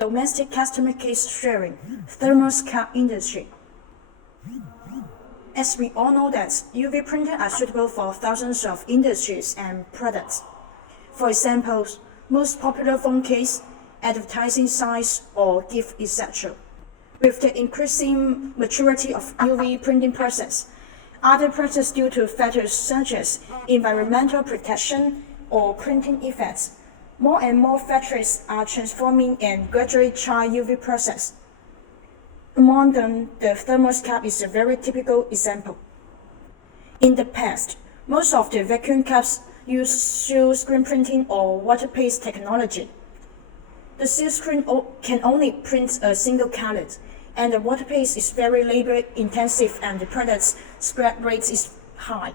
Domestic customer case sharing, Thermos cup industry. As we all know that UV printers are suitable for thousands of industries and products. For example, most popular phone case, advertising signs, or gift, etc. With the increasing maturity of UV printing process, other processes due to factors such as environmental protection or printing effects, more and more factories are transforming and gradually try UV process. Among them, the thermos cup is a very typical example. In the past, most of the vacuum cups use seal screen printing or water-based technology. The seal screen can only print a single color, and the water paste is very labor-intensive and the product's scrap rate is high.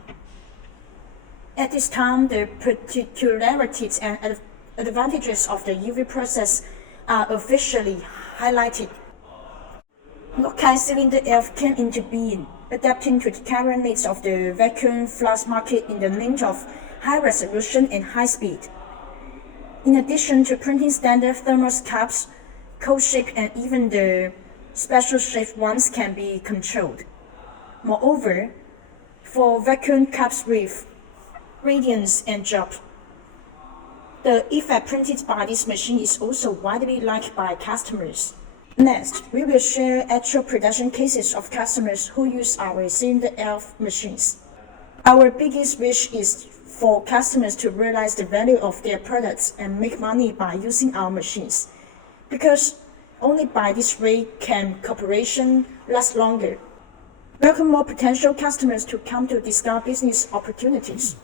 At this time, the particularities and advantages of the UV process are officially highlighted. Nocai Cylinder Elf came into being, adapting to the current needs of the vacuum flask market in the range of high resolution and high speed. In addition to printing standard thermos cups, cold shape and even the special shaped ones can be controlled. Moreover, for vacuum cups with radians and drop, the effect printed by this machine is also widely liked by customers. Next, we will share actual production cases of customers who use our Cylinder Elf machines. Our biggest wish is for customers to realize the value of their products and make money by using our machines, because only by this way can cooperation last longer. Welcome more potential customers to come to discover business opportunities.